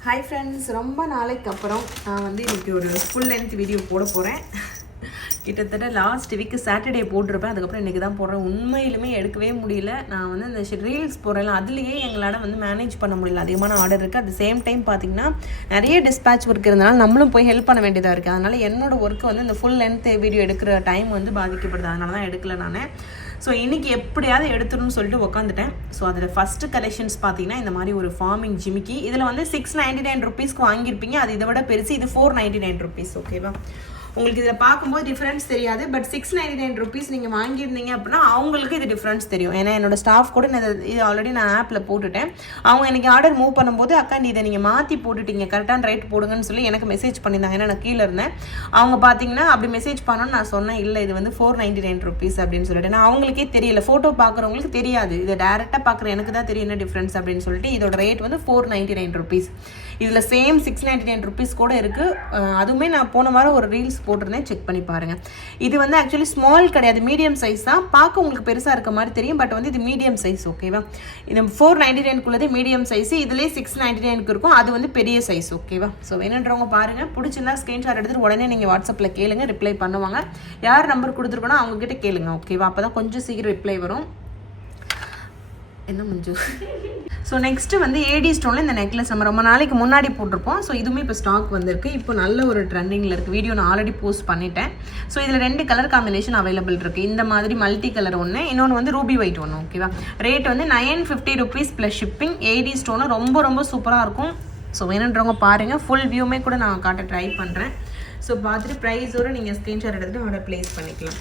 Hi friends ரொம்ப நாளைக்கு அப்புறம் நான் வந்து இன்றைக்கி ஒரு ஃபுல் லென்த் வீடியோ போட போகிறேன் கிட்டத்தட்ட லாஸ்ட் வீக்கு சாட்டர்டே போட்டிருப்பேன். அதுக்கப்புறம் இன்றைக்கி தான் போடுறேன். உண்மையிலுமே எடுக்கவே முடியல. நான் வந்து இந்த ரீல்ஸ் போடுறேன் அதுலேயே எங்களால் வந்து மேனேஜ் பண்ண முடியல. அதிகமான ஆர்டர் இருக்குது அட் சேம் டைம் பார்த்தீங்கன்னா நிறைய டிஸ்பேச் ஒர்க் இருந்தனால நம்மளும் போய் ஹெல்ப் பண்ண வேண்டியதாக இருக்குது அதனால் என்னோடய ஒர்க்கு வந்து இந்த ஃபுல் லென்த் வீடியோ எடுக்கிற டைம் வந்து பாதிக்கப்படுது. அதனால தான் எடுக்கல நான். ஸோ இன்றைக்கி எப்படியாவது எடுத்துடணும்னு சொல்லிட்டு உட்காந்துட்டேன் ஸோ அதில் ஃபஸ்ட்டு கலெக்ஷன்ஸ் பார்த்தீங்கன்னா இந்த மாதிரி ஒரு ஃபார்மிங் ஜிமிக்கி. இதில் வந்து சிக்ஸ் நைன்டி நைன் ருபீஸ்க்கு வாங்கியிருப்பீங்க. அது இதை விட பெருசு. இது ஃபோர் நைன்டி நைன் ருபீஸ் ஓகேவா உங்களுக்கு இதில் பார்க்கும்போது டிஃப்ரென்ஸ் தெரியாது. But six ninety nine rupees நீங்கள் வாங்கியிருந்தீங்க அப்படின்னா அவங்களுக்கு இது டிஃப்ரென்ஸ் தெரியும். ஏன்னா என்னோட ஸ்டாஃப் கூட நான் இதை- இது ஆல்ரெடி நான் ஆப்பில் போட்டுட்டேன். அவங்க எனக்கு ஆர்டர் மூவ் பண்ணும்போது அக்கா நீ இதை நீங்கள் மாற்றி போட்டுட்டீங்க. கரெக்டான ரேட் போடுங்கன்னு சொல்லி எனக்கு மெசேஜ் பண்ணியிருந்தாங்க. ஏன்னா நான் கீழே இருந்தேன். அவங்க பார்த்தீங்கன்னா அப்படி மெசேஜ் பண்ணோன்னு நான் சொன்னேன். இல்லை இது வந்து ஃபோர் நைன்டி நைன் ருபீஸ் அப்படின்னு சொல்லிட்டு. நான் அவங்களுக்கே தெரியல. ஃபோட்டோ பார்க்குறவங்களுக்கு தெரியாது. இதை டேரெக்டாக பார்க்குற எனக்கு தான் தெரியும் என்ன டிஃப்ரென்ஸ் அப்படின்னு சொல்லிட்டு. இதோட ரேட் வந்து ஃபோர் நைன்டி நைன் ருபீஸ் இதில் same six ninety nine rupees கூட இருக்குது அதுவுமே நான் போன வாரம் ஒரு ரீல்ஸ் போட்டிருந்தேன். செக் பண்ணி பாருங்கள் இது வந்து ஆக்சுவலி ஸ்மால் கிடையாது. மீடியம் சைஸ் தான். பார்க்க உங்களுக்கு பெருசாக இருக்க மாதிரி தெரியும். பட் வந்து இது மீடியம் சைஸ் ஓகேவா இது ஃபோர் நைன்டி நைனுக்குள்ளது மீடியம் சைஸ் இதுலேயே சிக்ஸ் நைன்டி நைனுக்கு இருக்கும். அது வந்து பெரிய சைஸ் ஓகேவா ஸோ வேணுன்றவங்க பாருங்கள் பிடிச்சிருந்தா ஸ்க்ரீன்ஷாட் எடுத்துட்டு உடனே நீங்கள் வாட்ஸ்அப்பில் கேளுங்க. ரிப்ளை பண்ணுவாங்க. யார் நம்பர் கொடுத்துருக்கோனோ அவங்ககிட்ட கேளுங்க ஓகேவா அப்போ தான் கொஞ்சம் சீக்கிரம் ரிப்ளை வரும். என்ன மஞ்சு? ஸோ நெக்ஸ்ட்டு வந்து ஏடி ஸ்டோனில் இந்த நெக்லஸ் நம்ம ரொம்ப நாளைக்கு முன்னாடி போட்டிருப்போம். ஸோ இதுவுமே இப்போ ஸ்டாக் வந்திருக்கு. இப்போ நல்ல ஒரு ட்ரெண்டிங்கில் இருக்குது வீடியோ நான் ஆல்ரெடி போஸ்ட் பண்ணிட்டேன். ஸோ இதில் ரெண்டு கலர் காம்பினேஷன் அவைலபிள் இருக்குது இந்த மாதிரி மல்டி கலர் ஒன்று இன்னொன்று வந்து ரூபி ஒயிட் ஒன்று ஓகேவா ரேட் வந்து nine fifty rupees plus shipping AD ஸ்டோனும் ரொம்ப ரொம்ப சூப்பராக இருக்கும். ஸோ வேணுன்றவங்க பாருங்கள் ஃபுல் வியூமே கூட நான் காட்ட ட்ரை பண்ணுறேன் ஸோ பார்த்துட்டு ப்ரைஸோடு நீங்கள் ஸ்க்ரீன்ஷாட் எடுத்துகிட்டு ஆர்டர் ப்ளேஸ் பண்ணிக்கலாம்.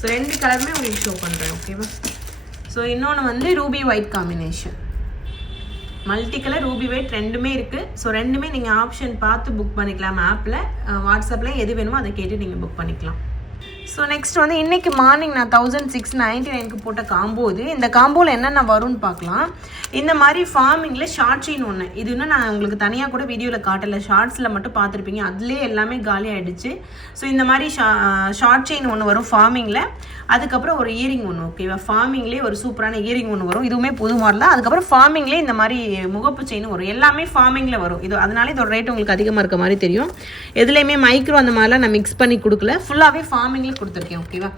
ஸோ ரெண்டு கலருமே உங்களுக்கு ஷோ பண்ணுறேன் ஓகேவா ஸோ இன்னொன்று வந்து ruby white combination multi colour ruby white ரெண்டுமே இருக்குது ஸோ ரெண்டுமே நீங்கள் ஆப்ஷன் பார்த்து புக் பண்ணிக்கலாம் ஆப்பில் வாட்ஸ்அப்பில் எது வேணுமோ அதை கேட்டு நீங்கள் புக் பண்ணிக்கலாம். ஸோ நெக்ஸ்ட் வந்து இன்னைக்கு மார்னிங் நான் தௌசண்ட் சிக்ஸ் நைன்டி நைனுக்கு போட்ட காம்போ இது. இந்த காம்போவில் என்னென்ன வரும்னு பார்க்கலாம். இந்த மாதிரி ஃபார்மிங்கில் ஷார்ட் செயின் ஒன்று இது இன்னும் நான் உங்களுக்கு தனியாக கூட வீடியோவில் காட்டலை. ஷார்ட்ஸில் மட்டும் பார்த்துருப்பீங்க. அதுலேயே எல்லாமே காலி ஆகிடுச்சு ஸோ இந்த மாதிரி ஷா ஷார்ட் செயின் ஒன்று வரும் ஃபார்மிங்கில் அதுக்கப்புறம் ஒரு இயரிங் ஒன்று ஓகேவா ஃபார்மிங்லேயே ஒரு சூப்பரான இயரிங் ஒன்று வரும். இதுவுமே புது மாடல் தான் அதுக்கப்புறம் ஃபார்மிங்லேயே இந்த மாதிரி முகப்பு செயின் வரும். எல்லாமே ஃபார்மிங்கில் வரும். இது அதனால இதோட ரேட் உங்களுக்கு அதிகமாக இருக்க மாதிரி தெரியும். எதுலேயுமே மைக்ரோ அந்த மாதிரிலாம் நான் மிக்ஸ் பண்ணி கொடுக்கல. ஃபுல்லாகவே ஃபார்மிங்கில் கொடுத்துருக்கேன் ஓகேவா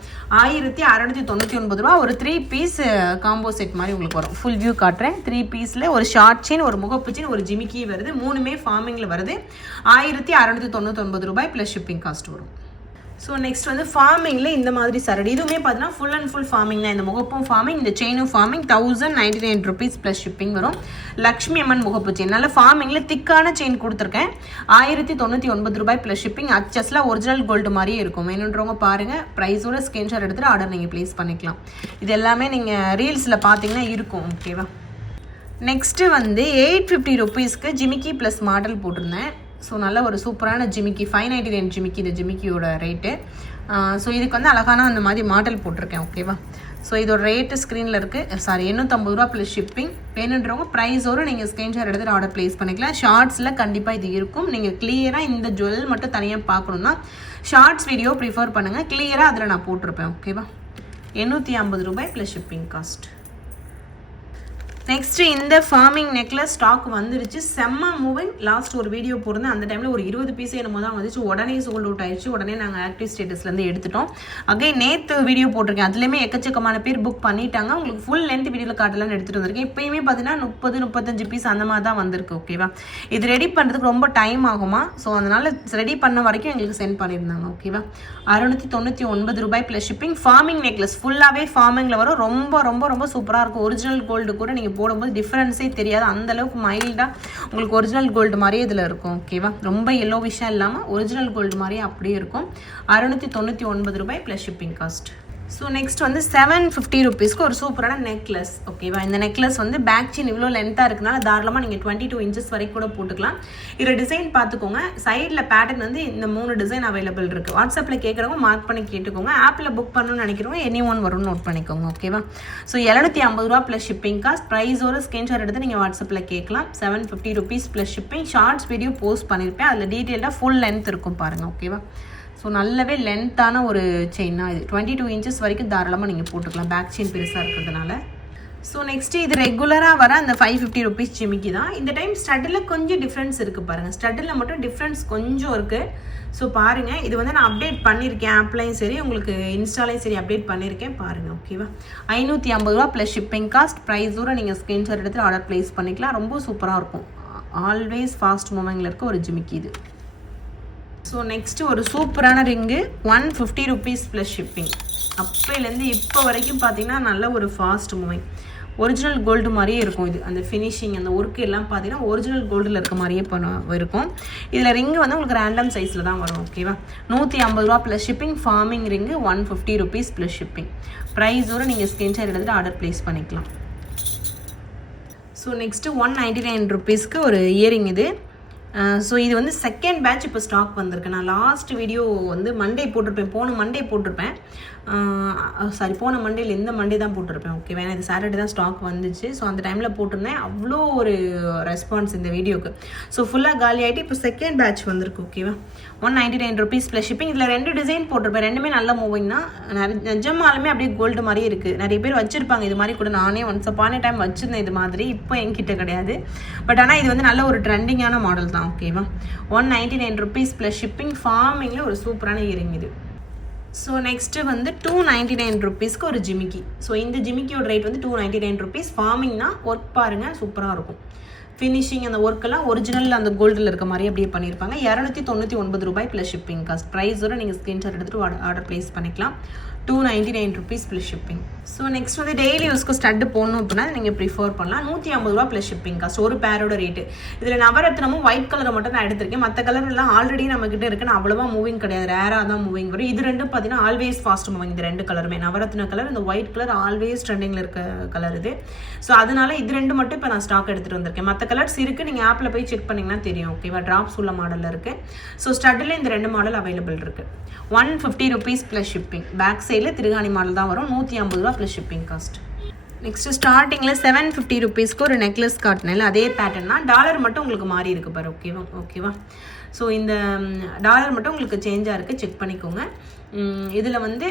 ஆயிரத்தி அறநூற்றி தொண்ணூற்றி ஒன்பது ரூபா ஒரு த்ரீ பீஸ் காம்போ செட் மாதிரி உங்களுக்கு வரும். ஃபுல் வியூ காட்டுறேன். த்ரீ பீஸில் ஒரு ஷார்ட் செயின் ஒரு முகப்பு செயின் ஒரு ஜிமிக்கி வருது. மூணுமே ஃபார்மிங்கில் வருது. ஆயிரத்தி அறநூற்றி ஒன்பது ரூபாய் ப்ளஸ் ஷிப்பிங் காஸ்ட் வரும். ஸோ நெக்ஸ்ட் வந்து ஃபார்மிங்கில் இந்த மாதிரி சரடு. இதுவுமே பார்த்தீங்கன்னா ஃபுல் அண்ட் ஃபுல் ஃபார்மிங் தான். இந்த முகப்பும் ஃபார்மிங் இந்த செயினும் forming thousand ninety nine rupees plus shipping வரும். லக்ஷ்மி அம்மன் முகப்பு செயின் நல்ல ஃபார்மிங்கில் திக்கான செயின் கொடுத்துருக்கேன். ஆயிரத்தி தொண்ணூற்றி ஒன்பது ரூபாய் ப்ளஸ் ஷிப்பிங் அச்சஸ்லாம் ஒரிஜினல் கோல்டு மாதிரியே இருக்கும். வேணுன்றவங்க பாருங்கள் ப்ரைஸோட ஸ்கிரீன்ஷாட் எடுத்துகிட்டு ஆர்டர் நீங்கள் ப்ளேஸ் பண்ணிக்கலாம். இது எல்லாமே நீங்கள் ரீல்ஸில் பார்த்தீங்கன்னா இருக்கும். ஓகேவா நெக்ஸ்ட்டு வந்து எயிட் ஃபிஃப்டி ருபீஸ்க்கு ஜிமிக்கி ப்ளஸ் மாடல் போட்டிருந்தேன். ஸோ நல்ல ஒரு சூப்பரான ஜிமிக்கி ஃபைவ் நைன்டி நைன் ஜிமிக்கி இந்த ஜிமிக்கியோட ரேட்டு ஸோ இதுக்கு வந்து அழகான அந்த மாதிரி மாடல் போட்டிருக்கேன் ஓகேவா ஸோ இதோட ரேட்டு ஸ்க்ரீனில் இருக்குது சாரி எண்ணூற்றம்பது ரூபா ப்ளஸ் ஷிப்பிங் வேணுன்றவங்க ப்ரைஸோடு நீங்கள் ஸ்க்ரீன்ஷாட் எடுத்துகிட்டு ஆர்டர் ப்ளேஸ் பண்ணிக்கலாம். ஷார்ட்ஸில் கண்டிப்பாக இது இருக்கும். நீங்கள் கிளியராக இந்த ஜுவல் மட்டும் தனியாக பார்க்கணுன்னா ஷார்ட்ஸ் வீடியோ ப்ரிஃபர் பண்ணுங்கள் கிளியராக அதில் நான் போட்டிருப்பேன் ஓகேவா எண்ணூற்றி ஐம்பது ரூபாய் ப்ளஸ் ஷிப்பிங் காஸ்ட் நெக்ஸ்ட்டு இந்த ஃபார்மிங் நெக்லஸ் ஸ்டாக் வந்துருச்சு. செம்ம மூவிங் லாஸ்ட் ஒரு வீடியோ போயிருந்தேன் அந்த டைமில் ஒரு இருபது பீஸ் என்னமோ தான் வந்துச்சு. உடனே சோல்ட் அவுட் ஆயிடுச்சு. உடனே நாங்கள் ஆக்டிவ் ஸ்டேட்டஸ்லேருந்து எடுத்துட்டோம். அகை நேற்று வீடியோ போட்டிருக்கேன். அதுலேயுமே எக்கச்சக்கமான பேர் புக் பண்ணிட்டாங்க. உங்களுக்கு ஃபுல் லென்த் வீடியோவில் காட்டலாம் எடுத்துகிட்டு வந்திருக்கேன். இப்போயுமே பார்த்தீங்கன்னா முப்பது முப்பத்தஞ்சு பீஸ் அந்த மாதிரி தான் வந்திருக்கு. ஓகேவா இது ரெடி பண்ணுறதுக்கு ரொம்ப டைம் ஆகுமா? ஸோ அதனால் ரெடி பண்ண வரைக்கும் எங்களுக்கு சென்ட் பண்ணியிருந்தாங்க ஓகேவா அறுநூற்றி தொண்ணூற்றி ஒன்பது ரூபாய் ப்ளஸ் ஷிப்பிங் ஃபார்மிங் நெக்லஸ் ஃபுல்லாகவே ஃபார்மிங்கில் வரும். ரொம்ப ரொம்ப ரொம்ப சூப்பராக இருக்கும். ஒரிஜினல் கோல்டு கூட நீங்கள் போடும்போது டிஃப்ரென்ஸே தெரியாது. அந்தளவுக்கு மைல்டாக உங்களுக்கு ஒரிஜினல் கோல்டு மாதிரியே இதில் இருக்கும். ஓகேவா ரொம்ப எல்லோ விஷயம் இல்லாமல் ஒரிஜினல் கோல்டு மாதிரியே அப்படியே இருக்கும். அறுநூற்றி தொண்ணூற்றி ஒன்பது ரூபாய் plus shipping cost so next வந்து செவன் ஃபிஃப்டி ருபீஸ்க்கு ஒரு சூப்பரான நெக்லஸ் ஓகேவா இந்த நெக்லஸ் வந்து பேக் செயின் இவ்வளோ லென்த்தாக இருக்குனால தாராளமாக நீங்கள் டுவெண்ட்டி டூ இன்ச்சஸ் வரைக்கும் கூட போட்டுக்கலாம். இதில் டிசைன் பார்த்துக்கோங்க சைடில் பேட்டர்ன் வந்து இந்த மூணு டிசைன் அவைலபிள் இருக்குது வாட்ஸ்அப்பில் கேட்குறவங்க மார்க் பண்ணி கேட்டுக்கோங்க. ஆப்பில் புக் பண்ணணும்னு நினைக்கிறவங்க எனி ஒன் வரும்னு நோட் பண்ணிக்கோங்க ஓகேவா ஸோ இரநூத்தி ஐம்பது ரூபா ப்ளஸ் ஷிப்பிங் காஸ்ட் ப்ரைஸோட ஸ்க்ரீன்ஷாட் எடுத்து நீங்கள் வாட்ஸ்அப்பில் கேட்கலாம் seven fifty rupees plus shipping shorts video post பண்ணியிருப்பேன் அதில் டீட்டெயிலாக ஃபுல் லென்த் இருக்கும் பாருங்கள் ஓகேவா ஸோ நல்லாவே லென்த்தான ஒரு செயின் இது. டுவெண்ட்டி டூ இன்ச்சஸ் வரைக்கும் தாராளமாக நீங்கள் போட்டுக்கலாம். பேக் செயின் பெருசாக இருக்கிறதுனால. ஸோ நெக்ஸ்ட்டு இது ரெகுலராக வர அந்த ஃபைவ் ஃபிஃப்டி ருபீஸ் ஜிமிக்கி தான். இந்த டைம் ஸ்டட்டில் கொஞ்சம் டிஃப்ரென்ஸ் இருக்குது பாருங்கள் ஸ்டட்டில் மட்டும் டிஃப்ரென்ஸ் கொஞ்சம் இருக்குது ஸோ பாருங்கள் இது வந்து நான் அப்டேட் பண்ணியிருக்கேன் ஆப்லையும் சரி உங்களுக்கு இன்ஸ்டாலையும் சரி அப்டேட் பண்ணியிருக்கேன் பாருங்கள் ஓகேவா ஐநூற்றி ஐம்பது ரூபா ப்ளஸ் ஷிப்பிங் காஸ்ட் ப்ரைஸோட நீங்கள் ஸ்க்ரீன்ஷாட் எடுத்து ஆர்டர் ப்ளேஸ் பண்ணிக்கலாம். ரொம்ப சூப்பராக இருக்கும். ஆல்வேஸ் ஃபாஸ்ட் மூவிங்கில் இருக்க ஒரு ஜிமிக்கி இது. ஸோ நெக்ஸ்ட்டு ஒரு சூப்பரான ring one fifty rupees plus shipping அப்போலேருந்து இப்போ வரைக்கும் பார்த்தீங்கன்னா நல்ல ஒரு ஃபாஸ்ட் மூவிங் ஒரிஜினல் கோல்டு மாதிரியே இருக்கும் இது. அந்த ஃபினிஷிங் அந்த ஒர்க் எல்லாம் பார்த்தீங்கன்னா ஒரிஜினல் கோல்டில் இருக்க மாதிரியே பண்ண இருக்கும். இதில் ரிங்கு வந்து உங்களுக்கு ரேண்டம் சைஸில் தான் வரும் ஓகேவா நூற்றி ஐம்பது ரூபா plus shipping forming ring one fifty rupees plus shipping ப்ரைஸோடு நீங்கள் ஸ்க்ரீன்ஷாட் எடுத்துகிட்டு ஆர்டர் ப்ளேஸ் பண்ணிக்கலாம். So next one ninety nine ருபீஸ்க்கு ஒரு இயரிங் இது. ஸோ இது வந்து செகண்ட் பேட்ச் இப்போ ஸ்டாக் வந்திருக்கு. நான் லாஸ்ட் வீடியோ வந்து மண்டே போட்டிருப்பேன். போன மண்டே போட்டிருப்பேன். சாரி போன மண்டேல இந்த மண்டே தான் போட்டிருப்பேன். ஓகே வேணா இது சாட்டர்டே தான் ஸ்டாக் வந்துச்சு. ஸோ அந்த டைமில் போட்டிருந்தேன். அவ்வளோ ஒரு ரெஸ்பான்ஸ் இந்த வீடியோக்கு ஸோ ஃபுல்லாக காலி ஆகிட்டு இப்போ செகண்ட் பேட்ச் வந்திருக்கு. ஓகேவா one ninety nine rupees plus shipping இதில் ரெண்டு டிசைன் போட்டிருப்பேன். ரெண்டுமே நல்ல மூவிங் தான். நிறைய நிஜமாலுமே அப்படியே கோல்டு மாதிரியே இருக்குது நிறைய பேர் வச்சுருப்பாங்க இது மாதிரி கூட. நானே ஒன்ஸ் அப்பான டைம் வச்சுருந்தேன் இது மாதிரி. இப்போ என்கிட்ட கிடையாது. பட் ஆனால் இது வந்து நல்ல ஒரு ட்ரெண்டிங்கான மாடல் தான். ஓகேவா one ninety nine rupees plus shipping ஃபார்மிங்கில் ஒரு சூப்பரான இயரிங் இது. ஸோ நெக்ஸ்ட்டு வந்து டூ நைன்டி நைன் ருபீஸ்க்கு ஒரு ஜிமிக்கி. ஸோ இந்த ஜிமிக்கியோட ரேட் வந்து டூ நைன்டி நைன் ருபீஸ் ஃபார்மிங்னா ஒர்க் பாருங்கள் சூப்பராக இருக்கும். ஃபினிஷிங் அந்த ஒர்க்கெல்லாம் ஒரிஜினல் அந்த கோல்டில் இருக்க மாதிரி அப்படியே பண்ணியிருப்பாங்க இரநூத்தி தொண்ணூற்றி ஒன்பது ரூபாய் ப்ளஸ் ஷிப்பிங் காஸ்ட் ப்ரைஸோட நீங்கள் ஸ்க்ரீன்ஷாட் எடுத்துகிட்டு ஆர்டர் ப்ளேஸ் பண்ணிக்கலாம். Two ninety nine rupees plus shipping so next வந்து டெய்லி யூஸ்க்கு ஸ்டட்டு போடணும் அப்படின்னா நீங்கள் ப்ரிஃபர் பண்ணலாம். நூற்றி ஐம்பது ரூபா ப்ளஸ் ஷிப்பிங் காஸ்ட் ஒரு பேரோட ரேட்டு இதில் நவரத்னமும் ஒயிட் கலரை மட்டும் நான் எடுத்திருக்கேன். மற்ற கலர் எல்லாம் ஆல்ரெடி நம்மக்கிட்ட இருக்குன்னு அவ்வளோவா மூவிங் கிடையாது. ரேராக தான் மூவிங் வரும். இது ரெண்டும் பார்த்தீங்கன்னா ஆல்வேஸ் ஃபாஸ்ட் மூவிங் இது ரெண்டு கலருமே நவரத்ன கலர் இந்த ஒயிட் கலர் ஆல்வேஸ் ட்ரெண்டிங்கில் இருக்க கலர் இது. ஸோ அதனால இது ரெண்டு மட்டும் இப்போ நான் ஸ்டாக் எடுத்துகிட்டு வந்திருக்கேன். மற்ற கலர்ஸ் இருக்குது நீங்கள் ஆப்பில் போய் செக் பண்ணிங்கன்னா தெரியும். ஓகேவா ட்ராப்ஸ் உள்ள மாடலில் இருக்குது ஸோ ஸ்டட்டில் இந்த ரெண்டு மாடல் அவைலபிள் இருக்குது one fifty rupees plus shipping back சைடில் திருகாணி மாடல் தான் வரும். நூற்றி ஐம்பது ரூபா ப்ளஸ் ஷிப்பிங் காஸ்ட் நெக்ஸ்ட்டு ஸ்டார்டிங்கில் செவன் ஃபிஃப்டி ருபீஸ்க்கு ஒரு நெக்லஸ் காட்டினேன். அதே பேட்டர்ன் தான். டாலர் மட்டும் உங்களுக்கு மாறி இருக்கு பாரு ஓகேவா ஓகேவா ஸோ இந்த டாலர் மட்டும் உங்களுக்கு சேஞ்சாக இருக்குது செக் பண்ணிக்கோங்க. இதில் வந்து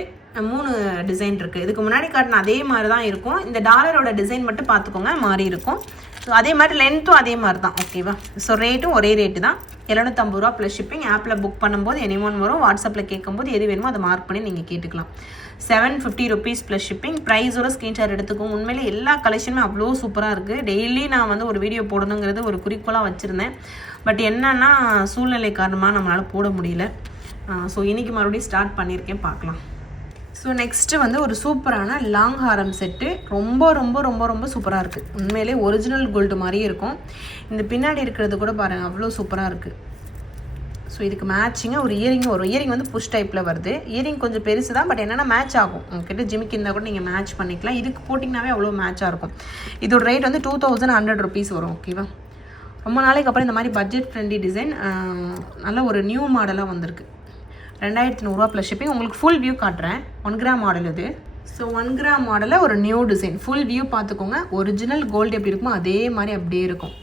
மூணு டிசைன் இருக்குது இதுக்கு முன்னாடி காட்டின அதே மாதிரி தான் இருக்கும். இந்த டாலரோட டிசைன் மட்டும் பார்த்துக்கோங்க மாறி இருக்கும். ஸோ அதே மாதிரி லென்த்தும் அதே மாதிரி தான் ஓகேவா ஸோ ரேட்டும் ஒரே ரேட்டு தான். இரநூத்தம்பது ரூபா ப்ளஸ் ஷிப்பிங் ஆப்பில் புக் பண்ணும்போது எனி ஒன் வரும் வாட்ஸ்அப்பில் கேட்கும்போது எது வேணுமோ அதை மார்க் பண்ணி நீங்கள் கேட்டுக்கலாம். Seven fifty rupees plus shipping ப்ரைஸோட screenshot எடுத்துக்கும் உண்மையிலே எல்லா கலெக்ஷனுமே அவ்வளோ சூப்பராக இருக்குது டெய்லி நான் வந்து ஒரு வீடியோ போடணுங்கிறது ஒரு குறிக்கோளாக வச்சுருந்தேன். பட் என்னன்னா சூழ்நிலை காரணமாக நம்மளால் போட முடியல. ஸோ இன்றைக்கி மறுபடியும் ஸ்டார்ட் பண்ணியிருக்கேன். பார்க்கலாம். ஸோ நெக்ஸ்ட்டு வந்து ஒரு சூப்பரான லாங் ஹாரம் செட்டு. ரொம்ப ரொம்ப ரொம்ப ரொம்ப சூப்பராக இருக்குது உண்மையிலே ஒரிஜினல் கோல்டு மாதிரியே இருக்கும். இந்த பின்னாடி இருக்கிறது கூட பாருங்கள் அவ்வளோ சூப்பராக இருக்குது ஸோ இதுக்கு மேட்சிங்காக ஒரு இயரிங் வரும் இயரிங் வந்து புஷ் டைப்பில் வருது. இயரிங் கொஞ்சம் பெருசு தான் பட் என்னென்னா மேட்ச் ஆகும். உங்ககிட்ட ஜிமிக்கு இருந்தால் கூட நீங்கள் மேட்ச் பண்ணிக்கலாம். இதுக்கு போட்டிங்கனாவே அவ்வளோ மேட்சாக இருக்கும். இதோட ரேட் வந்து டூ தௌசண்ட் ஹண்ட்ரட் ருபீஸ் வரும் ஓகேவா ரொம்ப நாளைக்கு அப்புறம் இந்த மாதிரி பட்ஜெட் ஃப்ரெண்ட்லி டிசைன் நல்ல ஒரு நியூ மாடலாக வந்திருக்கு. ரெண்டாயிரத்தி நூறுரூவா ப்ளஸ் ஷிப்பிங் உங்களுக்கு ஃபுல் வியூ காட்டுறேன். ஒன் கிராம் மாடல் இது. ஸோ ஒன் கிராம் மாடலில் ஒரு நியூ டிசைன் ஃபுல் வியூ பார்த்துக்கோங்க. ஒரிஜினல் கோல்டு எப்படி இருக்குமோ அதே மாதிரி அப்படியே இருக்கும்.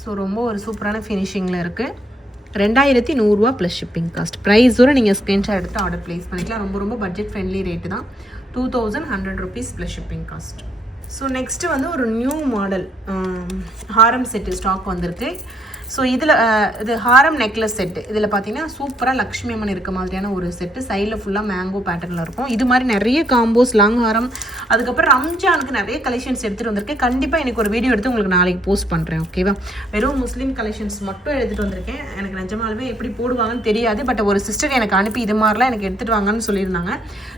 ஸோ ரொம்ப ஒரு சூப்பரான ஃபினிஷிங்கில் இருக்குது ரெண்டாயிரத்தி நூறுரூவா ப்ளஸ் ஷிப்பிங் காஸ்ட் ப்ரைஸோட நீங்கள் ஸ்க்ரீன்ஷாட் எடுத்து ஆர்டர் ப்ளேஸ் பண்ணிக்கலாம். ரொம்ப ரொம்ப பட்ஜெட் ஃப்ரெண்ட்லி ரேட்டு தான். Two thousand hundred rupees plus shipping cost so next வந்து ஒரு நியூ மாடல் ஹாரம் செட்டு ஸ்டாக் வந்திருக்கு. ஸோ இதில் இது ஹாரம் நெக்லஸ் செட்டு இதில் பார்த்தீங்கன்னா சூப்பராக லக்ஷ்மி அம்மன் இருக்க மாதிரியான ஒரு செட்டு சைடில் ஃபுல்லாக மேங்கோ பேட்டர்னில் இருக்கும். இது மாதிரி நிறைய காம்போஸ் லாங் ஹாரம். அதுக்கப்புறம் ரம்ஜானுக்கு நிறைய கலெக்ஷன்ஸ் எடுத்துகிட்டு வந்திருக்கேன். கண்டிப்பாக எனக்கு ஒரு வீடியோ எடுத்து உங்களுக்கு நாளைக்கு போஸ்ட் பண்ணுறேன் ஓகேவா வெறும் முஸ்லீம் கலெக்ஷன்ஸ் மட்டும் எடுத்துகிட்டு வந்திருக்கேன். எனக்கு நிஜமாலுமே எப்படி போடுவாங்கன்னு தெரியாது. பட் ஒரு சிஸ்டர் எனக்கு அனுப்பி இது மாதிரிலாம் எனக்கு எடுத்துகிட்டு வாங்கன்னு சொல்லியிருந்தாங்க.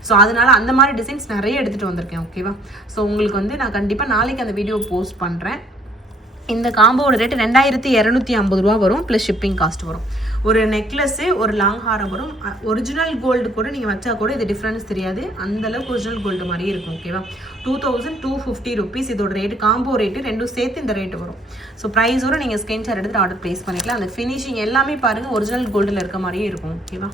ஸோ அதனால் அந்த மாதிரி டிசைன்ஸ் நிறைய எடுத்துகிட்டு வந்திருக்கேன் ஓகேவா ஸோ உங்களுக்கு வந்து நான் கண்டிப்பாக நாளைக்கு அந்த வீடியோ போஸ்ட் பண்ணுறேன் இந்த காம்போட ரேட் ரெண்டாயிரத்தி இரநூத்தி ஐம்பது ரூபா வரும் ப்ளஸ் ஷிப்பிங் காஸ்ட் வரும். ஒரு நெக்லஸ்ஸு ஒரு லாங் ஹாரம் வரும். ஒரிஜினல் கோல்டு கூட நீங்கள் வச்சா கூட இது டிஃப்ரென்ஸ் தெரியாது. அந்தளவுக்கு ஒரிஜினல் கோல்டு மாதிரியே இருக்கும் ஓகேவா two thousand two fifty rupees இதோட ரேட்டு காம்போ ரேட்டு ரெண்டும் சேர்த்து இந்த ரேட்டு வரும். ஸோ ப்ரைஸோட நீங்கள் ஸ்கிரீன்ஷாட் எடுத்துகிட்டு ஆர்டர் ப்ளேஸ் பண்ணிக்கலாம். அந்த ஃபினிஷிங் எல்லாமே பாருங்கள் ஒரிஜினல் கோல்டில் இருக்க மாதிரியே இருக்கும் ஓகேவா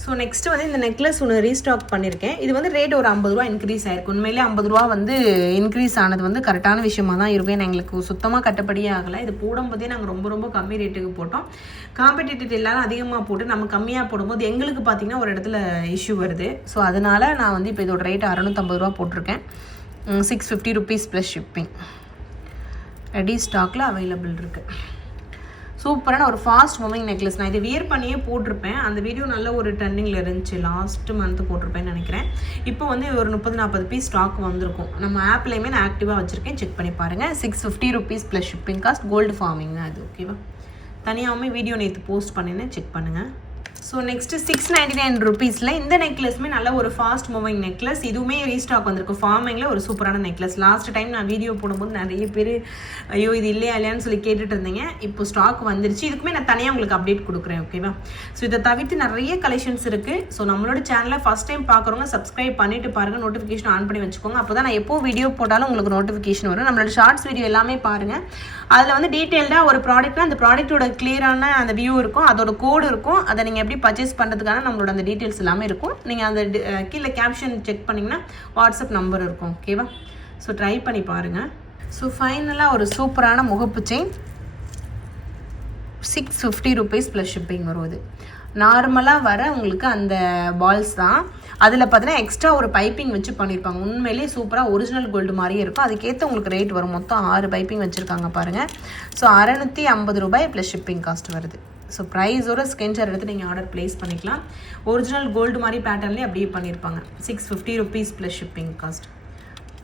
ஸோ நெக்ஸ்ட் வந்து இந்த நெக்லஸ் ஒன்று ரீஸ்டாக் பண்ணியிருக்கேன் இது வந்து ரேட் ஒரு ஐம்பது ரூபா இன்க்ரீஸ் ஆயிருக்கு. உண்மையிலே ஐம்பது ரூபா வந்து இன்க்ரீஸ் ஆனது வந்து கரெக்டான விஷயமா தான் இருக்கும். ஏன்னா எங்களுக்கு சுத்தமாக கட்டுப்படியே ஆகலை. இது போடும்போதே நாங்கள் ரொம்ப ரொம்ப கம்மி ரேட்டுக்கு போட்டோம். காம்படிட்டிவ் எல்லாரும் அதிகமாக போட்டு நம்ம கம்மியாக போடும்போது எங்களுக்கு பார்த்தீங்கன்னா ஒரு இடத்துல இஷ்யூ வருது. ஸோ அதனால் நான் வந்து இப்போ இதோட ரேட் அறநூற்றம்பது ரூபா போட்டிருக்கேன். Six fifty rupees plus shipping ready ஸ்டாக்கில் அவைலபிள் இருக்குது சூப்பரான ஒரு ஃபாஸ்ட் மூவிங் நெக்லஸ் நான் இதை வியர் பண்ணியே போட்டிருப்பேன். அந்த வீடியோ நல்ல ஒரு ட்ரெண்டிங்கில் இருந்துச்சு. லாஸ்ட் மந்த் போட்டிருப்பேன்னு நினைக்கிறேன். இப்போ வந்து ஒரு முப்பது நாற்பது பீஸ் ஸ்டாக் வந்திருக்கும். நம்ம ஆப்லேயுமே நான் ஆக்டிவாக வச்சுருக்கேன். செக் பண்ணி பாருங்கள் six fifty rupees plus shipping cost gold forming அது ஓகேவா தனியாகவுமே வீடியோ நேற்று போஸ்ட் பண்ணினேன் செக் பண்ணுங்கள் so next six ninety nine ருபீஸில் இந்த நெக்லஸுமே நல்ல ஒரு ஃபாஸ்ட் மூவிங் நெக்லஸ் இதுவுமே ரீஸ்டாக் வந்திருக்கு. ஃபார்மிங்கில் ஒரு சூப்பரான நெக்லஸ் லாஸ்ட் டைம் நான் வீடியோ போடும்போது நிறைய பேர் ஐயோ இது இல்லையா இல்லையான்னு சொல்லி கேட்டுட்டு இருந்தீங்க. இப்போ ஸ்டாக் வந்துருச்சு. இதுக்குமே நான் தனியாக உங்களுக்கு அப்டேட் கொடுக்குறேன் ஓகேவா ஸோ இதை தவிர்த்து நிறைய கலெக்ஷன்ஸ் இருக்குது ஸோ நம்மளோட சேனலை ஃபஸ்ட் டைம் பார்க்குறவங்க சப்ஸ்கிரைப் பண்ணிட்டு பாருங்கள் நோட்டிஃபிகேஷன் ஆன் பண்ணி வச்சுக்கோங்க. அப்போ தான் நான் எப்போ வீடியோ போட்டாலும் உங்களுக்கு நோட்டிஃபிகேஷன் வரும். நம்மளோட ஷார்ட்ஸ் வீடியோ எல்லாமே பாருங்கள் அதில் வந்து டீட்டெயில்டாக ஒரு ப்ராடக்ட்னா அந்த ப்ராடக்ட்டோட கிளியரான அந்த வியூ இருக்கும் அதோட கோடு இருக்கும் அதை நீங்கள் எப்படி பர்ச்சேஸ் பண்ணுறதுக்கான நம்மளோட அந்த டீட்டெயில்ஸ் எல்லாமே இருக்கும். நீங்கள் அந்த கீழே கேப்ஷன் செக் பண்ணிங்கன்னா வாட்ஸ்அப் நம்பர் இருக்கும் ஓகேவா ஸோ ட்ரை பண்ணி பாருங்கள் ஸோ ஃபைனலாக ஒரு சூப்பரான முகப்பு chain six fifty rupees plus shipping வரும் இது. நார்மலாக வர உங்களுக்கு அந்த பால்ஸ் தான். அதில் பார்த்தீங்கன்னா எக்ஸ்ட்ரா ஒரு பைப்பிங் வச்சு பண்ணியிருப்பாங்க உண்மையிலேயே சூப்பராக ஒரிஜினல் கோல்டு மாதிரியே இருக்கும். அதுக்கேற்ற உங்களுக்கு ரேட் வரும். மொத்தம் ஆறு பைப்பிங் வச்சுருக்காங்க பாருங்கள் ஸோ அறநூற்றி ஐம்பது ரூபாய் ப்ளஸ் ஷிப்பிங் காஸ்ட் வருது. ஸோ ப்ரைஸோட ஸ்கிரீன்ஷாட் எடுத்து நீங்கள் ஆர்டர் ப்ளேஸ் பண்ணிக்கலாம். ஒரிஜினல் கோல்டு மாதிரி பேட்டர்ன்லேயே அப்படியே பண்ணியிருப்பாங்க six fifty rupees plus shipping cost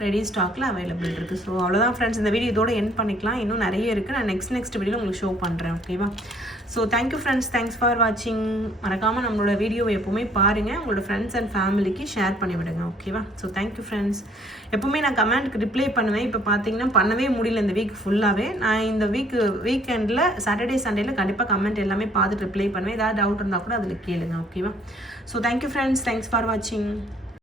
ready ஸ்டாக்கில் அவைலபிள் இருக்குது ஸோ அவ்வளோதான் ஃப்ரெண்ட்ஸ் இந்த வீடியோ இதோட என் பண்ணிக்கலாம். இன்னும் நிறைய இருக்குது நான் நெக்ஸ்ட் நெக்ஸ்ட் வீடியோவில் உங்களுக்கு ஷோ பண்ணுறேன் ஓகேவா so thank you friends thanks for வாட்சிங் மறக்காமல் நம்மளோட வீடியோவை எப்போவுமே பாருங்கள் உங்களோட ஃப்ரெண்ட்ஸ் அண்ட் ஃபேமிலிக்கு ஷேர் பண்ணி விடுங்க ஓகேவா ஸோ தேங்க்யூ ஃப்ரெண்ட்ஸ் எப்போவுமே நான் கமெண்ட்க்கு ரிப்ளை பண்ணுவேன். இப்போ பார்த்தீங்கன்னா பண்ணவே முடியல இந்த வீக் ஃபுல்லாகவே நான் இந்த வீக் வீக்கெண்டில் சாட்டர்டே சண்டேல கண்டிப்பாக கமெண்ட் எல்லாமே பார்த்துட்டு ரிப்ளை பண்ணுவேன். ஏதாவது டவுட் இருந்தால் கூட அதில் கேளுங்க ஓகேவா so thank you friends thanks for வாட்சிங்